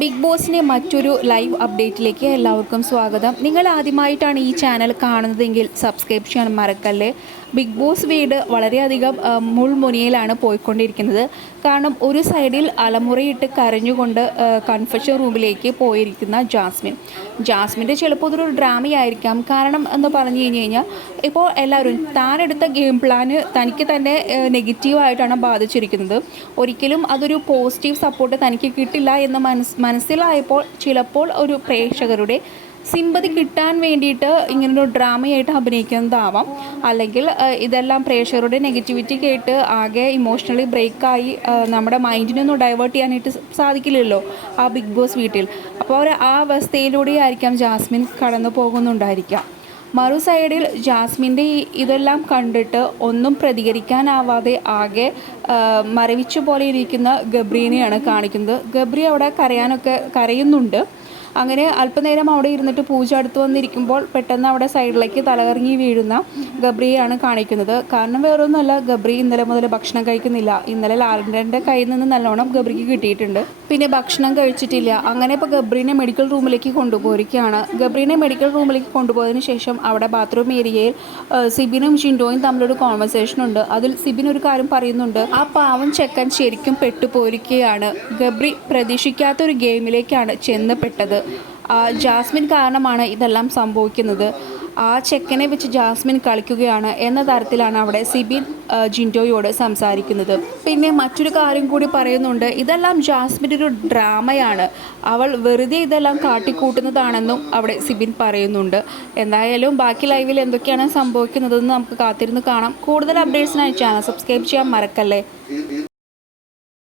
Big ബോസിന്റെ മറ്റൊരു live അപ്ഡേറ്റിലേക്ക് എല്ലാവർക്കും സ്വാഗതം. നിങ്ങൾ ആദ്യമായിട്ടാണ് ഈ ചാനൽ കാണുന്നതെങ്കിൽ സബ്സ്ക്രൈബ് ചെയ്യാൻ മറക്കല്ലേ? ബിഗ് ബോസ് വീട് വളരെയധികം മുൾമുനയിലാണ് പോയിക്കൊണ്ടിരിക്കുന്നത്. കാരണം ഒരു സൈഡിൽ അലമുറയിട്ട് കരഞ്ഞുകൊണ്ട് കൺഫെഷൻ റൂമിലേക്ക് പോയിരിക്കുന്ന ജാസ്മിൻ. ജാസ്മിന്റെ ചിലപ്പോൾ ഇതൊരു ഡ്രാമയായിരിക്കാം കാരണം എന്ന് പറഞ്ഞു കഴിഞ്ഞ് കഴിഞ്ഞാൽ ഇപ്പോൾ എല്ലാവരും താനെടുത്ത ഗെയിം പ്ലാന് തനിക്ക് തന്നെ നെഗറ്റീവായിട്ടാണ് ബാധിച്ചിരിക്കുന്നത്. ഒരിക്കലും അതൊരു പോസിറ്റീവ് സപ്പോർട്ട് തനിക്ക് കിട്ടില്ല എന്ന് മനസ് മനസ്സിലായപ്പോൾ ചിലപ്പോൾ ഒരു പ്രേക്ഷകരുടെ സിമ്പതി കിട്ടാൻ വേണ്ടിയിട്ട് ഇങ്ങനൊരു ഡ്രാമയായിട്ട് അഭിനയിക്കുന്നതാവാം. അല്ലെങ്കിൽ ഇതെല്ലാം പ്രേക്ഷകരുടെ നെഗറ്റിവിറ്റി കേട്ട് ആകെ ഇമോഷണലി ബ്രേക്കായി നമ്മുടെ മൈൻഡിനൊന്നും ഡൈവേർട്ട് ചെയ്യാനായിട്ട് സാധിക്കില്ലല്ലോ ആ ബിഗ് ബോസ് വീട്ടിൽ. അപ്പോൾ അവർ ആ അവസ്ഥയിലൂടെ ആയിരിക്കാം ജാസ്മിൻ കടന്നു പോകുന്നുണ്ടായിരിക്കാം. മറു സൈഡിൽ ജാസ്മിന്റെ ഇതെല്ലാം കണ്ടിട്ട് ഒന്നും പ്രതികരിക്കാനാവാതെ ആകെ മറവിച്ച പോലെ ഇരിക്കുന്ന ഗബ്രീനെയാണ് കാണിക്കുന്നത്. ഗബ്രി അവിടെ കരയാനൊക്കെ കരയുന്നുണ്ട്. അങ്ങനെ അല്പനേരം അവിടെ ഇരുന്നിട്ട് പൂജ അടുത്ത് വന്നിരിക്കുമ്പോൾ പെട്ടെന്ന് അവിടെ സൈഡിലേക്ക് തലകറങ്ങി വീഴുന്ന ഗബ്രിയാണ് കാണിക്കുന്നത്. കാരണം വേറൊന്നുമല്ല ഗബ്രി ഇന്നലെ മുതൽ ഭക്ഷണം കഴിക്കുന്നില്ല. ഇന്നലെ ലാലിന്റെ കയ്യിൽ നിന്ന് നല്ലോണം ഗബ്രിക്ക് കിട്ടിയിട്ടുണ്ട്. പിന്നെ ഭക്ഷണം കഴിച്ചിട്ടില്ല. അങ്ങനെ ഇപ്പോൾ ഗബ്രീനെ മെഡിക്കൽ റൂമിലേക്ക് കൊണ്ടുപോയിരിക്കുകയാണ്. ഗബ്രീനെ മെഡിക്കൽ റൂമിലേക്ക് കൊണ്ടുപോയതിന് ശേഷം അവിടെ ബാത്റൂം ഏരിയയിൽ സിബിനും ഷിൻഡോയും തമ്മിലൊരു കോൺവെർസേഷൻ ഉണ്ട്. അതിൽ സിബിൻ ഒരു കാര്യം പറയുന്നുണ്ട്. ആ പാവം ചെക്കൻ ശരിക്കും പെട്ടുപോയിരിക്കുകയാണ്. ഗബ്രി പ്രതീക്ഷിക്കാത്ത ഒരു ഗെയിമിലേക്കാണ് ചെന്ന് പെട്ടത്. ജാസ്മിൻ കാരണമാണ് ഇതെല്ലാം സംഭവിക്കുന്നത്. ആ ചെക്കനെ വെച്ച് ജാസ്മിൻ കളിക്കുകയാണ് എന്ന തരത്തിലാണ് അവിടെ സിബിൻ ജിൻഡോയോട് സംസാരിക്കുന്നത്. പിന്നെ മറ്റൊരു കാര്യം കൂടി പറയുന്നുണ്ട്. ഇതെല്ലാം ജാസ്മിന്റെ ഒരു ഡ്രാമയാണ്. അവൾ വെറുതെ ഇതെല്ലാം കാട്ടിക്കൂട്ടുന്നതാണെന്നും അവിടെ സിബിൻ പറയുന്നുണ്ട്. എന്തായാലും ബാക്കി ലൈവിൽ എന്തൊക്കെയാണ് സംഭവിക്കുന്നതെന്ന് നമുക്ക് കാത്തിരുന്ന് കാണാം. കൂടുതൽ അപ്ഡേറ്റ്സിനായി ചാനൽ സബ്സ്ക്രൈബ് ചെയ്യാൻ മറക്കല്ലേ?